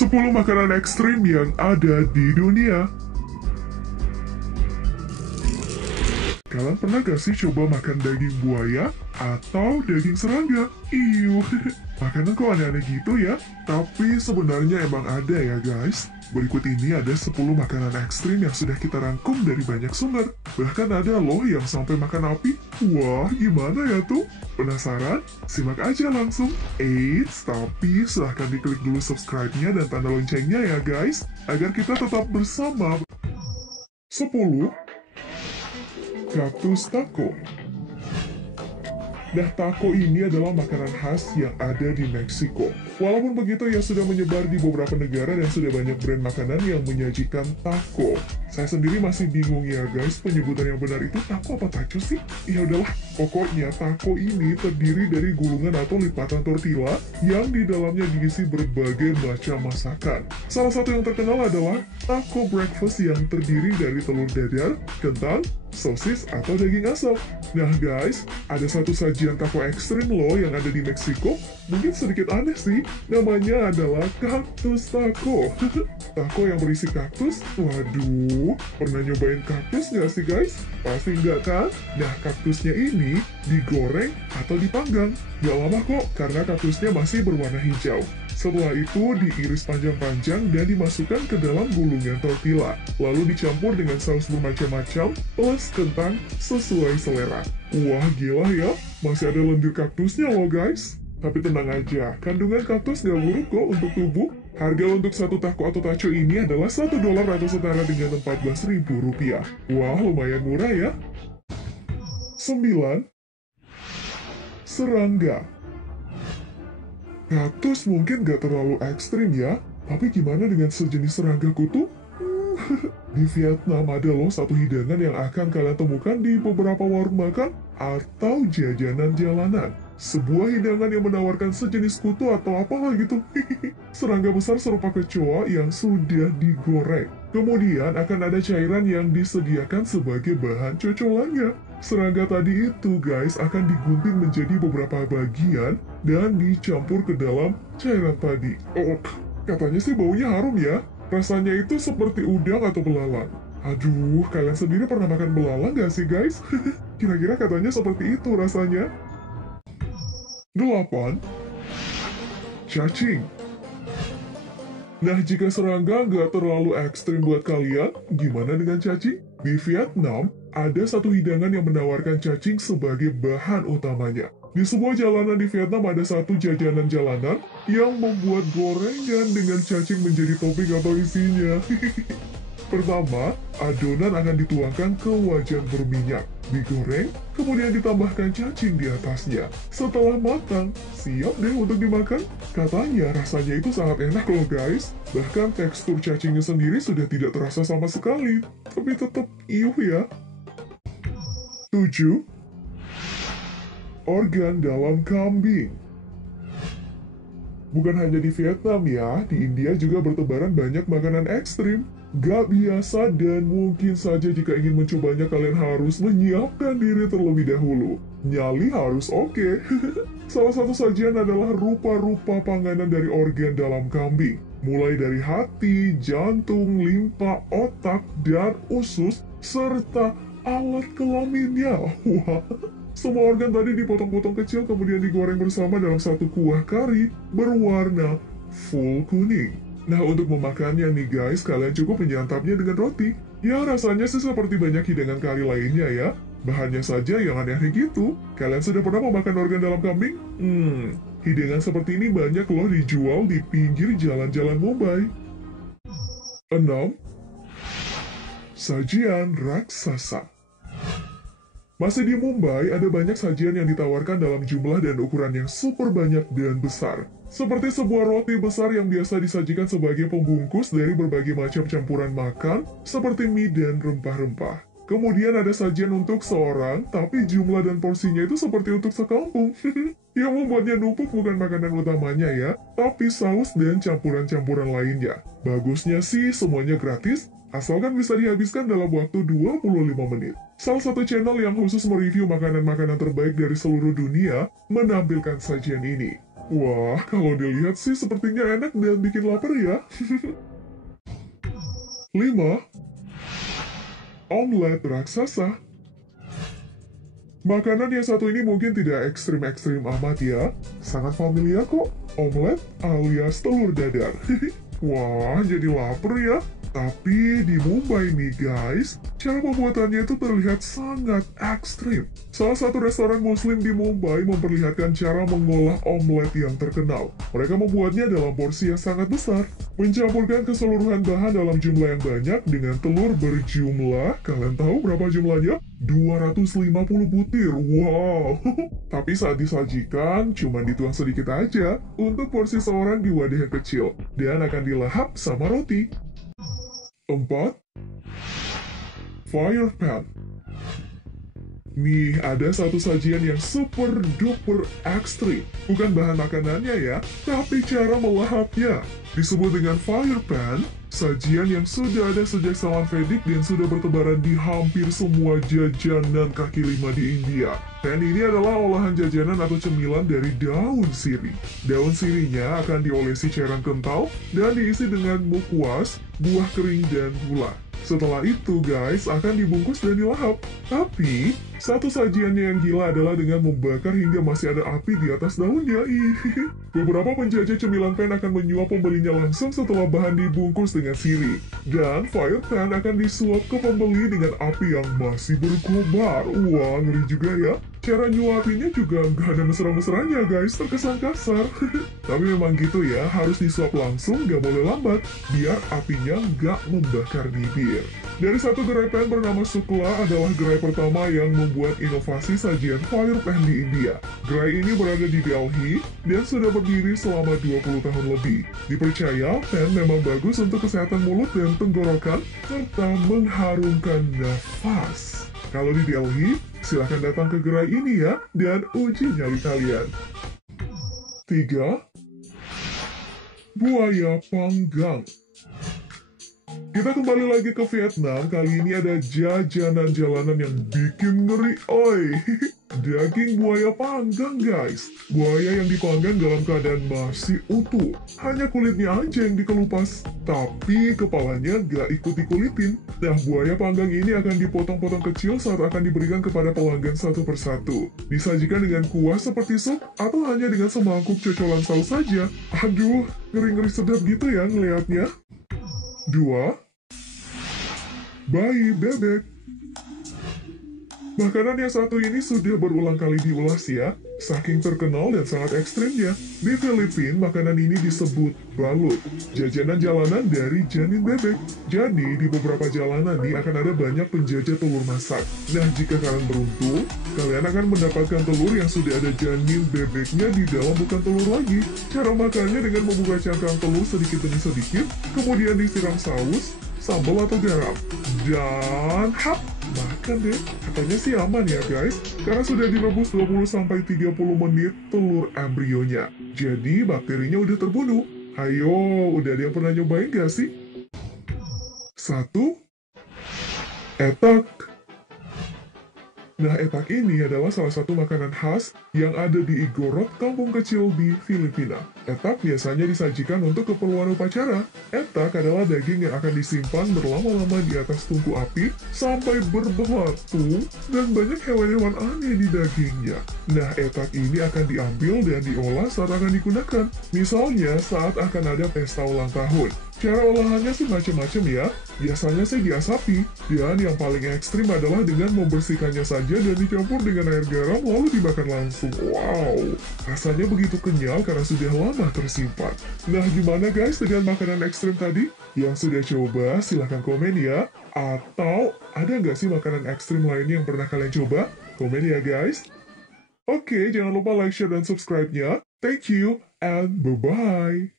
10 makanan ekstrim yang ada di dunia. Kalian pernah gak sih coba makan daging buaya atau daging serangga? Iuh, makanan kok aneh-aneh gitu ya? Tapi sebenarnya emang ada ya guys. Berikut ini ada 10 makanan ekstrim yang sudah kita rangkum dari banyak sumber. Bahkan ada loh yang sampai makan api. Wah, gimana ya tuh? Penasaran? Simak aja langsung. Eits, tapi silahkan diklik dulu subscribe-nya dan tanda loncengnya ya guys, agar kita tetap bersama. 10. Kaktus taco. Nah, taco ini adalah makanan khas yang ada di Meksiko. Walaupun begitu, ia sudah menyebar di beberapa negara dan sudah banyak brand makanan yang menyajikan taco. Saya sendiri masih bingung ya guys, penyebutan yang benar itu taco apa taco sih? Ya udahlah, pokoknya taco ini terdiri dari gulungan atau lipatan tortilla yang di dalamnya diisi berbagai macam masakan. Salah satu yang terkenal adalah taco breakfast yang terdiri dari telur dadar, kentang, sosis, atau daging asap. Nah guys, ada satu sajian taco ekstrim loh yang ada di Meksiko. Mungkin sedikit aneh sih, namanya adalah kaktus taco. Taco yang berisi kaktus? Waduh, pernah nyobain kaktus nggak sih guys? Pasti nggak kan? Nah, kaktusnya ini digoreng atau dipanggang. Nggak lama kok, karena kaktusnya masih berwarna hijau. Setelah itu diiris panjang-panjang dan dimasukkan ke dalam gulungan tortilla. Lalu dicampur dengan saus bermacam-macam plus kentang sesuai selera. Wah gila ya, masih ada lendir kaktusnya loh guys. Tapi tenang aja, kandungan kaktus nggak buruk kok untuk tubuh. Harga untuk satu taco atau taco ini adalah $1 atau setara dengan Rp14.000. Wah lumayan murah ya. 9. Serangga. Kaktus mungkin gak terlalu ekstrim ya, tapi gimana dengan sejenis serangga kutu? Di Vietnam ada loh satu hidangan yang akan kalian temukan di beberapa warung makan atau jajanan jalanan. Sebuah hidangan yang menawarkan sejenis kutu atau apalah gitu. Serangga besar serupa kecoa yang sudah digoreng. Kemudian akan ada cairan yang disediakan sebagai bahan cocolannya. Serangga tadi itu guys akan digunting menjadi beberapa bagian dan dicampur ke dalam cairan tadi. Oh, katanya sih baunya harum ya. Rasanya itu seperti udang atau belalang. Aduh, kalian sendiri pernah makan belalang gak sih guys? Kira-kira katanya seperti itu rasanya. 8. Cacing. Nah, jika serangga nggak terlalu ekstrim buat kalian, gimana dengan cacing? Di Vietnam, ada satu hidangan yang menawarkan cacing sebagai bahan utamanya. Di sebuah jalanan di Vietnam ada satu jajanan jalanan yang membuat gorengan dengan cacing menjadi topping atau isinya. Pertama, adonan akan dituangkan ke wajan berminyak, digoreng, kemudian ditambahkan cacing di atasnya. Setelah matang, siap deh untuk dimakan. Katanya rasanya itu sangat enak loh guys. Bahkan tekstur cacingnya sendiri sudah tidak terasa sama sekali. Tapi tetap iuh ya. 7. Organ dalam kambing. Bukan hanya di Vietnam ya, di India juga bertebaran banyak makanan ekstrim. Gak biasa dan mungkin saja jika ingin mencobanya kalian harus menyiapkan diri terlebih dahulu. Nyali harus oke. Salah satu sajian adalah rupa-rupa panganan dari organ dalam kambing. Mulai dari hati, jantung, limpa, otak, dan usus, serta alat kelaminnya. Wah. Semua organ tadi dipotong-potong kecil kemudian digoreng bersama dalam satu kuah kari berwarna full kuning. Nah, untuk memakannya nih guys, kalian cukup menyantapnya dengan roti. Ya, rasanya sih seperti banyak hidangan kari lainnya ya. Bahannya saja yang aneh-aneh gitu. Kalian sudah pernah memakan organ dalam kambing? Hidangan seperti ini banyak loh dijual di pinggir jalan-jalan Mumbai. 6. Sajian raksasa. Masih di Mumbai, ada banyak sajian yang ditawarkan dalam jumlah dan ukuran yang super banyak dan besar. Seperti sebuah roti besar yang biasa disajikan sebagai pembungkus dari berbagai macam campuran makan, seperti mie dan rempah-rempah. Kemudian ada sajian untuk seorang, tapi jumlah dan porsinya itu seperti untuk sekampung. Yang membuatnya numpuk bukan makanan utamanya ya, tapi saus dan campuran-campuran lainnya. Bagusnya sih semuanya gratis, asalkan bisa dihabiskan dalam waktu 25 menit. Salah satu channel yang khusus mereview makanan-makanan terbaik dari seluruh dunia menampilkan sajian ini. Wah, kalau dilihat sih sepertinya enak dan bikin lapar ya. 5. Omelet raksasa. Makanan yang satu ini mungkin tidak ekstrim-ekstrim amat ya. Sangat familiar kok. Omelet alias telur dadar. Wah, jadi lapar ya. Tapi di Mumbai nih guys, cara pembuatannya itu terlihat sangat ekstrim. Salah satu restoran muslim di Mumbai memperlihatkan cara mengolah omelet yang terkenal. Mereka membuatnya dalam porsi yang sangat besar, mencampurkan keseluruhan bahan dalam jumlah yang banyak dengan telur berjumlah, kalian tahu berapa jumlahnya? 250 butir, wow. Tapi saat disajikan, cuma dituang sedikit aja untuk porsi seorang di wadah yang kecil, dan akan dilahap sama roti. 4. Fire pan. Nih, ada satu sajian yang super duper ekstrim. Bukan bahan makanannya ya, tapi cara melahapnya. Disebut dengan fire pan, sajian yang sudah ada sejak zaman Vedic dan sudah bertebaran di hampir semua jajanan kaki lima di India. Pan ini adalah olahan jajanan atau cemilan dari daun sirih. Daun sirihnya akan diolesi cairan kental dan diisi dengan mukwas, buah kering, dan gula. Setelah itu guys, akan dibungkus dan dilahap. Tapi, satu sajiannya yang gila adalah dengan membakar hingga masih ada api di atas daunnya. Beberapa penjajah cemilan pan akan menyuap pembelinya langsung setelah bahan dibungkus dengan sirih. Dan fire pan akan disuap ke pembeli dengan api yang masih berkobar. Wah, ngeri juga ya. Cara nyuapinnya juga nggak ada mesra-mesranya guys, terkesan kasar. Tapi memang gitu ya, harus disuap langsung, nggak boleh lambat, biar apinya nggak membakar bibir. Dari satu gerai pan bernama Sukla adalah gerai pertama yang membuat inovasi sajian fire pan di India. Gerai ini berada di Delhi dan sudah berdiri selama 20 tahun lebih. Dipercaya, pan memang bagus untuk kesehatan mulut dan tenggorokan, serta mengharumkan nafas. Kalau di Delhi, silahkan datang ke gerai ini ya, dan uji nyali kalian. 3. Buaya panggang. Kita kembali lagi ke Vietnam, kali ini ada jajanan jalanan yang bikin ngeri, oi. Daging buaya panggang guys. Buaya yang dipanggang dalam keadaan masih utuh. Hanya kulitnya aja yang dikelupas, tapi kepalanya gak ikut dikulitin. Nah, buaya panggang ini akan dipotong-potong kecil saat akan diberikan kepada pelanggan satu persatu. Disajikan dengan kuah seperti sup, atau hanya dengan semangkuk cocolan saus saja. Aduh, ngeri-ngeri sedap gitu ya ngeliatnya. 2. Bayi bebek. Makanan yang satu ini sudah berulang kali diulas ya, saking terkenal dan sangat ekstrimnya. Di Filipina, makanan ini disebut balut, jajanan jalanan dari janin bebek. Jadi, di beberapa jalanan nih akan ada banyak penjajah telur masak. Nah, jika kalian beruntung, kalian akan mendapatkan telur yang sudah ada janin bebeknya di dalam, bukan telur lagi. Cara makannya dengan membuka cangkang telur sedikit demi sedikit, kemudian disiram saus, sambal atau garam, dan hap! Makan deh, katanya sih aman ya guys, karena sudah direbus 20-30 menit telur embrionya. Jadi bakterinya udah terbunuh. Ayo, udah ada yang pernah nyobain gak sih? 1. Etak. Nah, etak ini adalah salah satu makanan khas yang ada di Igorot, kampung kecil di Filipina. Etak biasanya disajikan untuk keperluan upacara. Etak adalah daging yang akan disimpan berlama-lama di atas tungku api sampai berbatu, dan banyak hewan-hewan aneh di dagingnya. Nah, etak ini akan diambil dan diolah saat akan digunakan. Misalnya saat akan ada pesta ulang tahun. Cara olahannya sih macam-macam ya, biasanya sih diasapi, dan yang paling ekstrim adalah dengan membersihkannya saja dan dicampur dengan air garam lalu dibakar langsung. Wow, rasanya begitu kenyal karena sudah lama tersimpan. Nah, gimana guys dengan makanan ekstrim tadi? Yang sudah coba silahkan komen ya, atau ada nggak sih makanan ekstrim lainnya yang pernah kalian coba? Komen ya guys. Oke, jangan lupa like, share, dan subscribe-nya. Thank you, and bye-bye.